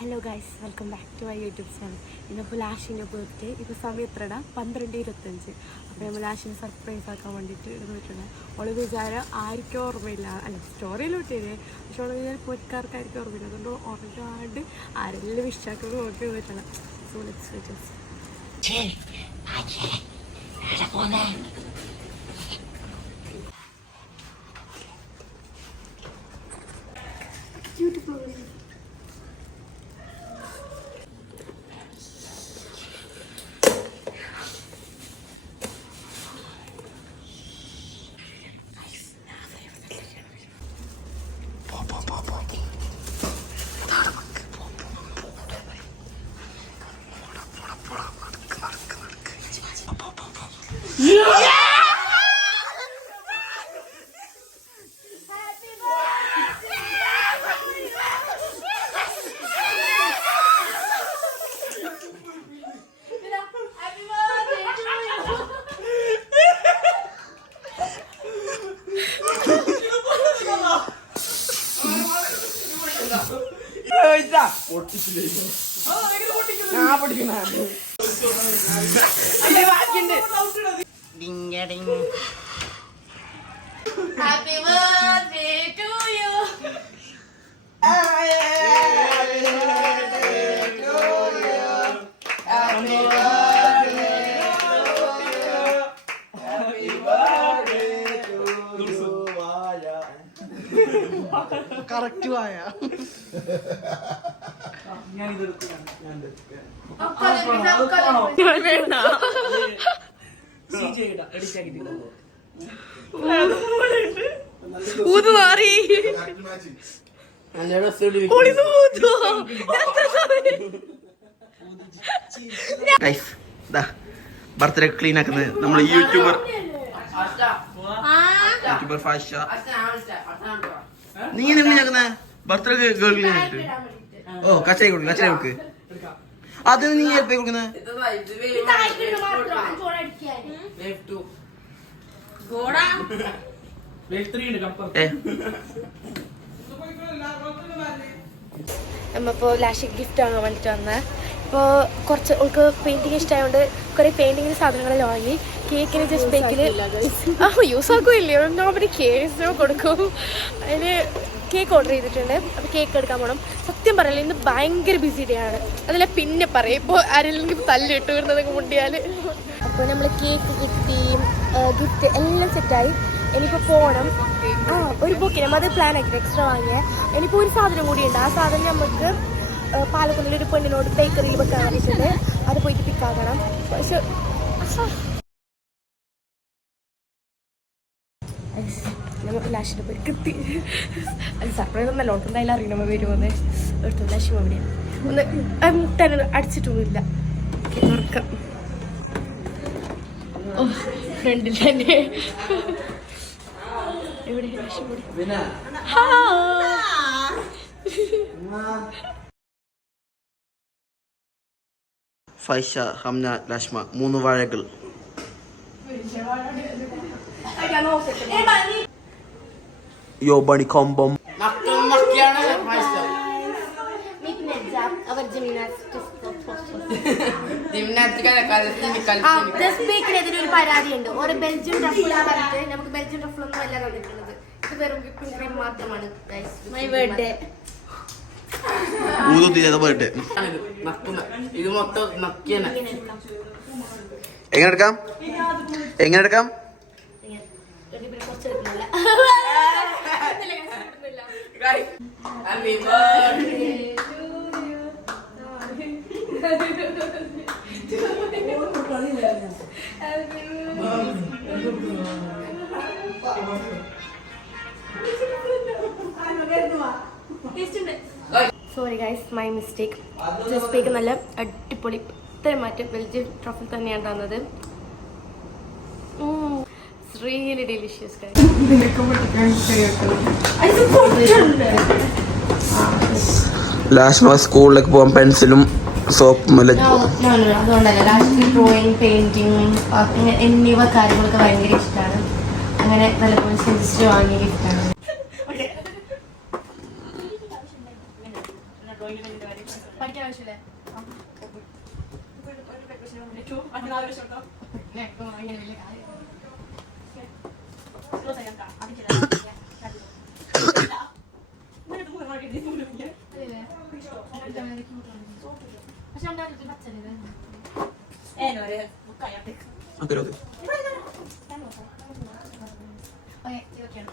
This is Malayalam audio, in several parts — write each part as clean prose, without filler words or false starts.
Hello guys, welcome back to my YouTube channel. ഇന്നിപ്പോൾ ലാഷിൻ്റെ ബർത്ത്ഡേ. ഇപ്പോൾ സമയം എത്രടാ? 12:25. അപ്പോൾ നമ്മൾ ലാഷിനെ സർപ്രൈസ് ആക്കാൻ വേണ്ടിയിട്ട് പോയിട്ടുണ്ട്. ഓള് വിചാരം ആർക്കും ഓർമ്മയില്ല, അല്ല സ്റ്റോറിയിലോട്ടില്ലേ, പക്ഷെ ഓള് വിചാരം പോയിക്കാർക്കായിരിക്കും ഓർമ്മയില്ല. അതുകൊണ്ട് ഉറങ്ങാണ്ട് ആരെല്ലാം വിഷാക്കുന്നത് നോക്കി പോയിട്ടാണ്. So let's wait. Happy birthday to you. Happy birthday to you. Happy birthday to you. Correct ആയ ഊത് മാറി ബർത്ത്ഡേ ക്ലീൻ ആക്കുന്നത് നമ്മൾ യൂട്യൂബർ ഫാഷ. നീ ക്ലീൻ ആക്കുന്ന ബർത്ത്ഡേ ഗേൾ ക്ലീൻ ആയിട്ട് ഓ കച്ചായി കൊടുക്കും, കച്ചായി കൊടുക്ക്. അത് നീ എപ്പോ കൊടുക്കുന്ന നമ്മളിപ്പോൾ ലാസ്റ്റ് ഗിഫ്റ്റ് വാങ്ങാൻ വേണ്ടിയിട്ട് വന്നത്. ഇപ്പോൾ കുറച്ച് അവൾക്ക് പെയിൻറ്റിങ് ഇഷ്ടമായതുകൊണ്ട് കുറേ പെയിൻറ്റിങ്ങിന് സാധനങ്ങളെല്ലാം വാങ്ങി. കേക്കിന് ജസ്റ്റ് ബേക്കിൽ യൂസ് ആക്കുമില്ലേ, ഞാൻ ഒരു കേസ് കൊടുക്കും. അതിന് കേക്ക് ഓർഡർ ചെയ്തിട്ടുണ്ട്. അപ്പോൾ കേക്ക് എടുക്കാൻ പോകണം. സത്യം പറയില്ല, ഇന്ന് ഭയങ്കര ബിസി ഡേ ആണ്. അതല്ല പിന്നെ പറയും, ഇപ്പോൾ ആരെങ്കിലും തല്ലിട്ട് വരുന്നതൊക്കെ മുണ്ടിയാൽ. അപ്പോൾ നമ്മൾ കേക്ക് കിട്ടി, ഗിഫ്റ്റ് എല്ലാം സെറ്റായി. ഇനിയിപ്പോൾ പോകണം. ഒരു ബുക്കിന് നമ്മൾ അത് പ്ലാൻ ആക്കിയിട്ട് എക്സ്ട്രാ വാങ്ങിയ. ഇനിയിപ്പോൾ ഒരു സാധനം കൂടിയുണ്ട്. ആ സാധനം നമുക്ക് പാലക്കുന്നിൽ ഒരു പെണ്ണിനോട് ബേക്കറിയിൽ വെക്കാൻ വേണ്ടിയിട്ടുണ്ട്. അത് പോയിട്ട് പിക്കാക്കണം. പക്ഷെ നമുക്ക് ലാഷിൻ്റെ പോയി കിട്ടി. അത് സർപ്രൈസ് ഒന്നല്ല, ഒട്ടും എന്തായാലും അറിയണം നമ്മൾ വരുമോന്ന്. എടുത്തു ലാഷി എവിടെയാണ് ഒന്ന് മുട്ട അടിച്ചിട്ടൊന്നുമില്ല. ഉറക്കം ഫ്രണ്ടിൽ തന്നെ എവിടെ ലാഷി കൂടി. ഫൈഷ, ഹംന, ലഷ്മ, 3 വാഴകൾ. യോ ബണി കോംബം ഒരു പരാതിയുണ്ട്. ഒരു ബെൽജിയം ട്രഫിൾ പറഞ്ഞിട്ട് നമുക്ക് ബെൽജിയം ട്രഫിൾ ഒന്നും അല്ല തന്നിട്ടുള്ളത്. ഇത് വെറും വിപ്പിംഗ് ക്രീം മാത്രമാണ്. ഇത് മൊത്തം നക്കിയാണ്. എങ്ങനെ എടുക്കാം, എങ്ങനെ എടുക്കാം? Happy birthday to you. Sorry guys, my mistake. Just bake നല്ല അടിപൊളി ഇത്രയും മാറ്റം ബെൽജിയം ട്രഫിൾ തന്നെയാണ് തന്നത്. Really delicious. ലാസ്റ്റ് സ്കൂളിലേക്ക് പോകാൻ പെൻസിലും സോപ്പും അതുകൊണ്ടല്ല, ലാസ്റ്റ് ഡ്രോയിങ്, പെയിന്റിങ് എന്നിവ കാര്യങ്ങളൊക്കെ ഭയങ്കര ഇഷ്ടമാണ്. അങ്ങനെ നല്ലപോലെ സജസ്റ്റ് വാങ്ങിയ ഗിഫ്റ്റാണ്. പഠിക്കാൻ ആവശ്യമില്ലേ ഇങ്ങനെ വലിയ കാര്യം പക്ഷെ ഉണ്ടായിരുന്നു പച്ചല്ലേ ഓക്കെ ഓക്കെ ഓക്കെ ഇതൊക്കെയാണ്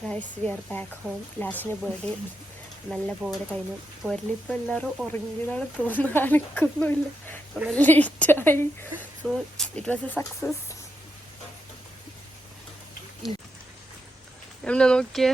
guys we are back home ലാസ്റ്റിൻ്റെ ബർത്ത്ഡേ നല്ല പോലെ കഴിഞ്ഞു പോരലിപ്പോൾ എല്ലാവരും ഉറങ്ങിയതാണ് തോന്നുന്നു അനക്കൊന്നുമില്ല നല്ല ലേറ്റായി so it was A success എന്താ നോക്കിയേ